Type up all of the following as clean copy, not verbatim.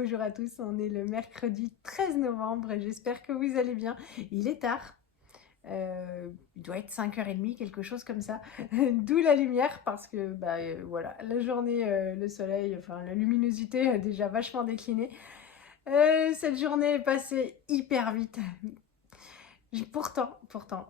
Bonjour à tous, on est le mercredi 13 novembre et j'espère que vous allez bien. Il est tard, il doit être 5h30, quelque chose comme ça, d'où la lumière parce que voilà, la journée, le soleil, enfin la luminosité a déjà vachement décliné. Cette journée est passée hyper vite. Pourtant,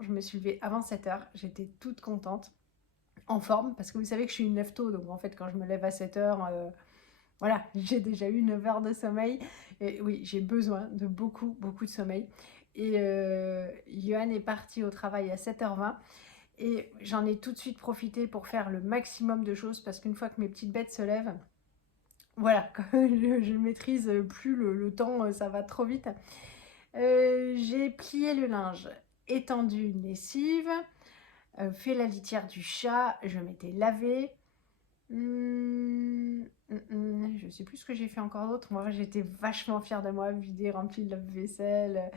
je me suis levée avant 7h, j'étais toute contente, en forme, parce que vous savez que je suis une lève tôt, donc en fait quand je me lève à 7h, voilà, j'ai déjà eu 9 heures de sommeil. Et oui, j'ai besoin de beaucoup de sommeil. Et Johan est parti au travail à 7h20. Et j'en ai tout de suite profité pour faire le maximum de choses parce qu'une fois que mes petites bêtes se lèvent, voilà, je maîtrise plus le temps, ça va trop vite. J'ai plié le linge, étendu une lessive, fait la litière du chat, je m'étais lavée. Je sais plus ce que j'ai fait encore d'autre. Moi, j'étais vachement fière de moi, vidée, remplie de lave-vaisselle.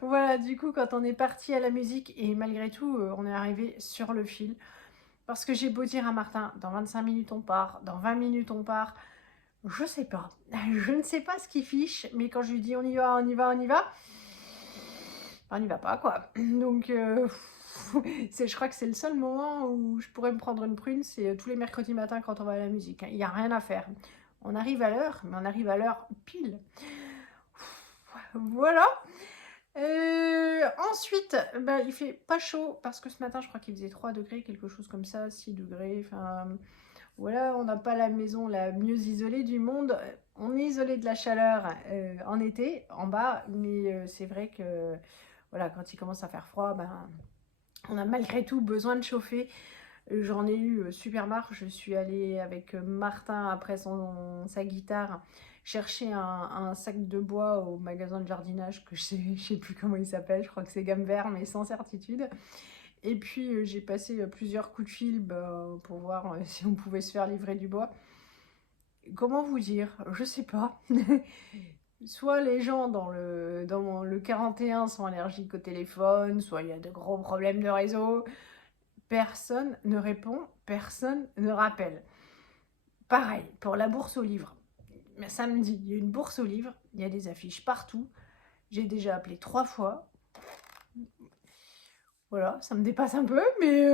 Voilà, du coup, quand on est parti à la musique, et malgré tout, on est arrivé sur le fil. Parce que j'ai beau dire à Martin, dans 25 minutes on part, dans 20 minutes on part, je sais pas. Je ne sais pas ce qu'il fiche, mais quand je lui dis on y va, on y va, on y va, on n'y va pas, quoi. Donc, je crois que c'est le seul moment où je pourrais me prendre une prune, c'est tous les mercredis matins quand on va à la musique. Il n'y a rien à faire. On arrive à l'heure, mais on arrive à l'heure pile. Voilà. Ensuite, il fait pas chaud parce que ce matin, je crois qu'il faisait 3 degrés, quelque chose comme ça, 6 degrés. Enfin, voilà, on n'a pas la maison la mieux isolée du monde. On est isolé de la chaleur en été, en bas, mais c'est vrai que voilà, quand il commence à faire froid, on a malgré tout besoin de chauffer. J'en ai eu super marre. Je suis allée avec Martin après sa guitare chercher un sac de bois au magasin de jardinage que je sais plus comment il s'appelle. Je crois que c'est Gamme Vert, mais sans certitude. Et puis j'ai passé plusieurs coups de fil pour voir si on pouvait se faire livrer du bois. Comment vous dire? Je sais pas. Soit les gens dans le 41 sont allergiques au téléphone, soit il y a de gros problèmes de réseau. Personne ne répond, personne ne rappelle. Pareil, pour la bourse aux livres. Samedi, il y a une bourse aux livres, il y a des affiches partout. J'ai déjà appelé 3 fois. Voilà, ça me dépasse un peu, mais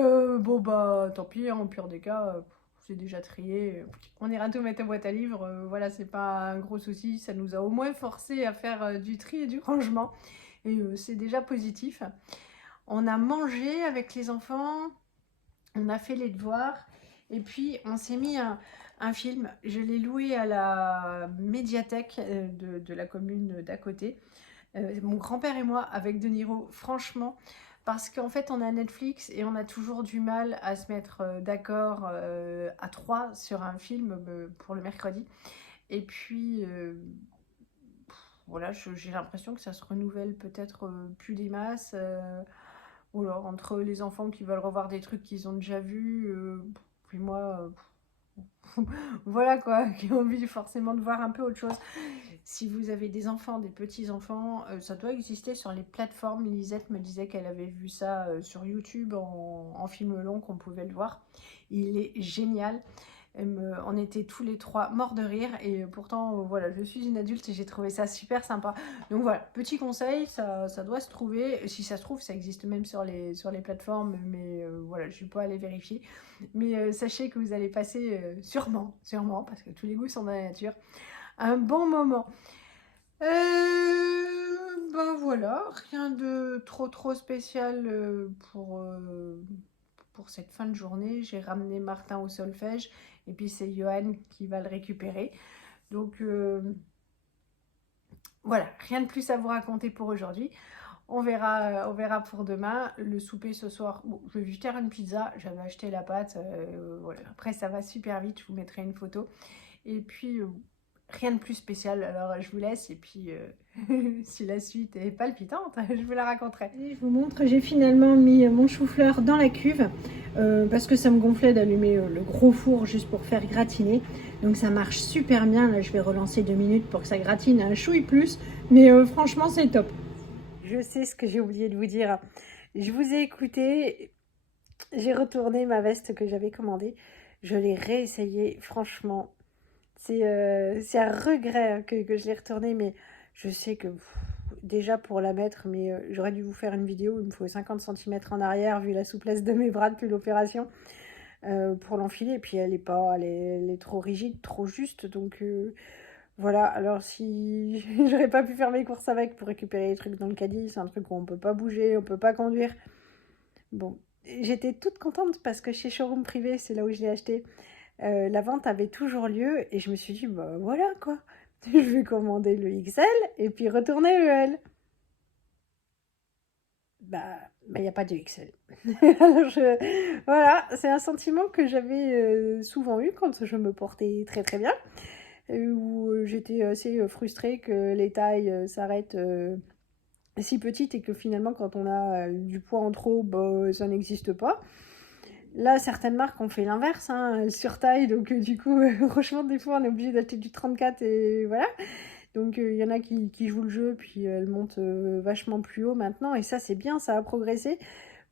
tant pis, en pire des cas, c'est déjà trié. On ira tout mettre en boîte à livres, voilà, c'est pas un gros souci. Ça nous a au moins forcé à faire du tri et du rangement. Et c'est déjà positif. On a mangé avec les enfants, on a fait les devoirs, et puis on s'est mis un film. Je l'ai loué à la médiathèque de la commune d'à côté. Mon grand-père et moi, avec De Niro, franchement, parce qu'en fait, on a Netflix et on a toujours du mal à se mettre d'accord à 3 sur un film pour le mercredi. Et puis, voilà, j'ai l'impression que ça se renouvelle peut-être plus des masses. Ou alors, entre les enfants qui veulent revoir des trucs qu'ils ont déjà vus, puis moi, voilà quoi, qui ont envie forcément de voir un peu autre chose. Si vous avez des enfants, des petits-enfants, ça doit exister sur les plateformes. Lisette me disait qu'elle avait vu ça sur YouTube en film long, qu'on pouvait le voir. Il est génial. On était tous les 3 morts de rire et pourtant, voilà, je suis une adulte et j'ai trouvé ça super sympa. Donc voilà, petit conseil, ça doit se trouver. Si ça se trouve, ça existe même sur les plateformes, mais voilà, je ne suis pas allée vérifier. Mais sachez que vous allez passer sûrement, parce que tous les goûts sont dans la nature, un bon moment. Voilà, rien de trop spécial pour cette fin de journée. J'ai ramené Martin au solfège et puis c'est Johan qui va le récupérer. Donc voilà, rien de plus à vous raconter pour aujourd'hui. On verra pour demain. Le souper ce soir, bon, je vais juste faire une pizza. J'avais acheté la pâte. Voilà. Après, ça va super vite. Je vous mettrai une photo. Et puis, rien de plus spécial. Alors, je vous laisse. Et puis, si la suite est palpitante, je vous la raconterai. Et je vous montre, j'ai finalement mis mon chou-fleur dans la cuve parce que ça me gonflait d'allumer le gros four juste pour faire gratiner. Donc, ça marche super bien. Là, je vais relancer 2 minutes pour que ça gratine un chouille plus. Mais franchement, c'est top. Je sais ce que j'ai oublié de vous dire. Je vous ai écouté. J'ai retourné ma veste que j'avais commandée. Je l'ai réessayée. Franchement, C'est un regret que je l'ai retourné, mais je sais que déjà pour la mettre, mais j'aurais dû vous faire une vidéo, il me faut 50 centimètres en arrière, vu la souplesse de mes bras depuis l'opération, pour l'enfiler. Et puis elle est trop rigide, trop juste, donc voilà. Alors si j'aurais pas pu faire mes courses avec pour récupérer les trucs dans le caddie, c'est un truc où on peut pas bouger, on peut pas conduire. Bon, j'étais toute contente parce que chez Showroom Privé, c'est là où je l'ai acheté, la vente avait toujours lieu et je me suis dit, bah voilà quoi, je vais commander le XL et puis retourner le L. Bah, il n'y a pas de XL. Alors voilà, c'est un sentiment que j'avais souvent eu quand je me portais très très bien, où j'étais assez frustrée que les tailles s'arrêtent si petites et que finalement quand on a du poids en trop, bah, ça n'existe pas. Là, certaines marques ont fait l'inverse, hein, sur taille, donc du coup, franchement, des fois, on est obligé d'acheter du 34 et voilà. Donc, il y en a qui jouent le jeu, puis elles montent vachement plus haut maintenant, et ça, c'est bien, ça a progressé.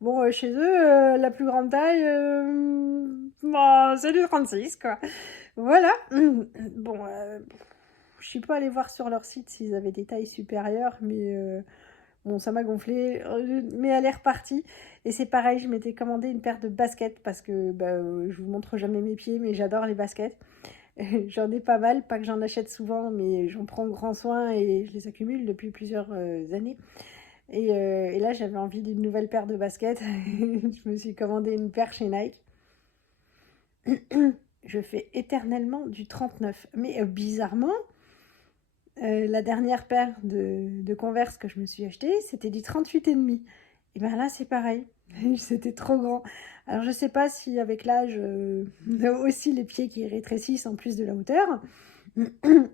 Bon, chez eux, la plus grande taille, bah, c'est du 36, quoi. Voilà. Bon, je suis pas allée voir sur leur site s'ils avaient des tailles supérieures, mais bon, ça m'a gonflé, mais elle est repartie. Et c'est pareil, je m'étais commandé une paire de baskets parce que bah, je vous montre jamais mes pieds, mais j'adore les baskets. J'en ai pas mal, pas que j'en achète souvent, mais j'en prends grand soin et je les accumule depuis plusieurs années. Et là, j'avais envie d'une nouvelle paire de baskets. Je me suis commandé une paire chez Nike. Je fais éternellement du 39. Mais bizarrement, la dernière paire de Converse que je me suis achetée, c'était du 38,5. Et bien là, c'est pareil. C'était trop grand. Alors, je sais pas si avec l'âge, on a aussi les pieds qui rétrécissent en plus de la hauteur.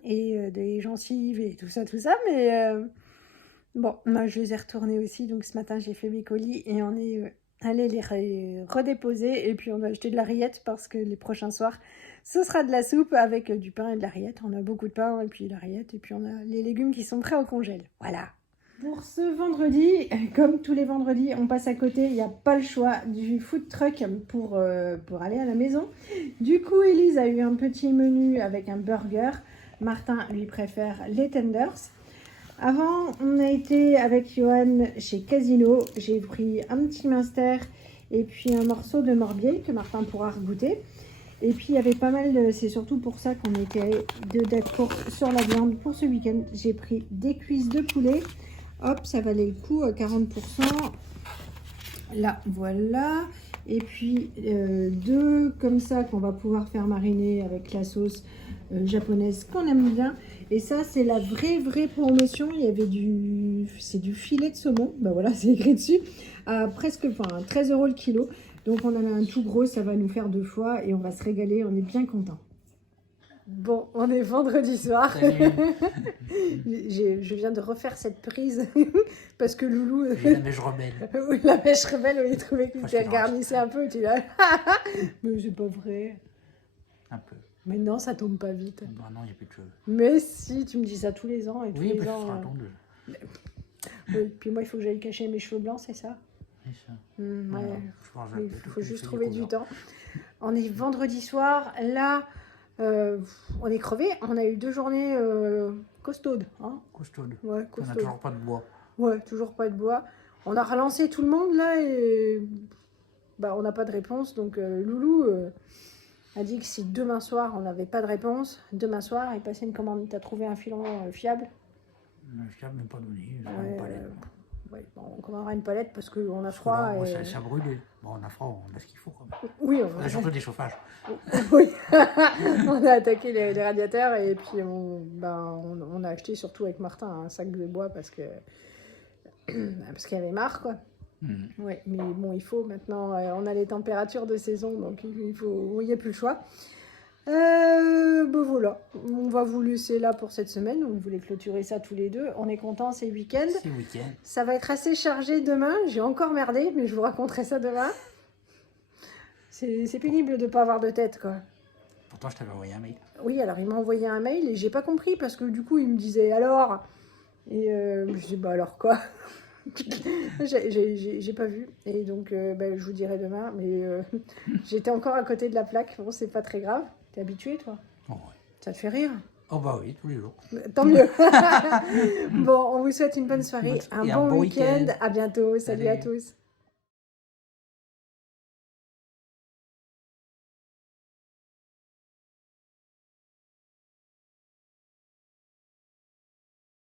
Et des gencives et tout ça. Mais bon, moi, je les ai retournés aussi. Donc, ce matin, j'ai fait mes colis et on est allé les redéposer. Et puis, on a acheté de la rillette parce que les prochains soirs, ce sera de la soupe avec du pain et de la rillette. On a beaucoup de pain et puis la rillette. Et puis, on a les légumes qui sont prêts au congèle. Voilà. Pour ce vendredi, comme tous les vendredis, on passe à côté. Il n'y a pas le choix du food truck pour aller à la maison. Du coup, Elise a eu un petit menu avec un burger. Martin, lui, préfère les tenders. Avant, on a été avec Johan chez Casino. J'ai pris un petit Munster et puis un morceau de morbier que Martin pourra regoûter. Et puis, il y avait pas mal, c'est surtout pour ça qu'on était d'accord sur la viande pour ce week-end. J'ai pris des cuisses de poulet. Hop, ça valait le coup à 40%. Là, voilà. Et puis, deux comme ça qu'on va pouvoir faire mariner avec la sauce japonaise qu'on aime bien. Et ça, c'est la vraie promotion. Il y avait c'est du filet de saumon. Ben voilà, c'est écrit dessus. À presque, enfin, 13 € le kilo. Donc, on en a un tout gros. Ça va nous faire 2 fois et on va se régaler. On est bien content. Bon, on est vendredi soir. Je viens de refaire cette prise parce que Loulou. La mèche rebelle. Oui, la mèche rebelle, oui, il trouvait qu'il était garnissé un peu. Tu l'as. Mais c'est pas vrai. Un peu. Mais non, ça tombe pas vite. Bah non, il n'y a plus de cheveux. Mais si, tu me dis ça tous les ans. Et tous oui, les mais ans, ce sera tondu. Oui, puis moi, il faut que j'aille cacher mes cheveux blancs, c'est ça? C'est ça. Ouais. Il faut juste trouver du temps. On est vendredi soir. Là, on est crevé. On a eu 2 journées costaudes. Hein, costaude. Ouais, On costaudes. n'a toujours pas de bois. Ouais, toujours pas de bois. On a relancé tout le monde là et bah, on n'a pas de réponse. Donc Loulou a dit que si demain soir on n'avait pas de réponse, demain soir il passait une commande. T'as trouvé un filon fiable? Fiable, mais pas donné. Ouais, bon, on commandera une palette parce qu'on a froid. Là, ça brûle. Bon, on a froid, on a ce qu'il faut quand même. Oui, on a surtout des chauffages. Oui, on a attaqué les radiateurs et puis on a acheté surtout avec Martin un sac de bois parce qu'il y avait marre quoi. Ouais, mais bon, il faut maintenant, on a les températures de saison donc il n'y a plus le choix. Ben voilà, on va vous laisser là pour cette semaine. On voulait clôturer ça tous les deux. On est contents, c'est week-end. C'est week-end. Ça va être assez chargé demain. J'ai encore merdé, mais je vous raconterai ça demain. C'est pénible de ne pas avoir de tête, quoi. Pourtant, je t'avais envoyé un mail. Oui, alors il m'a envoyé un mail et j'ai pas compris parce que du coup, il me disait alors. Et je dis bah alors quoi. J'ai pas vu. Et donc, je vous dirai demain. Mais j'étais encore à côté de la plaque. Bon, c'est pas très grave. T'es habitué, toi? Oh, ouais. Ça te fait rire? Oh bah oui, tous les jours. Tant mieux. Bon, on vous souhaite une bonne soirée, un Et bon bon week-end. week-end. À bientôt. Salut à Salut. tous.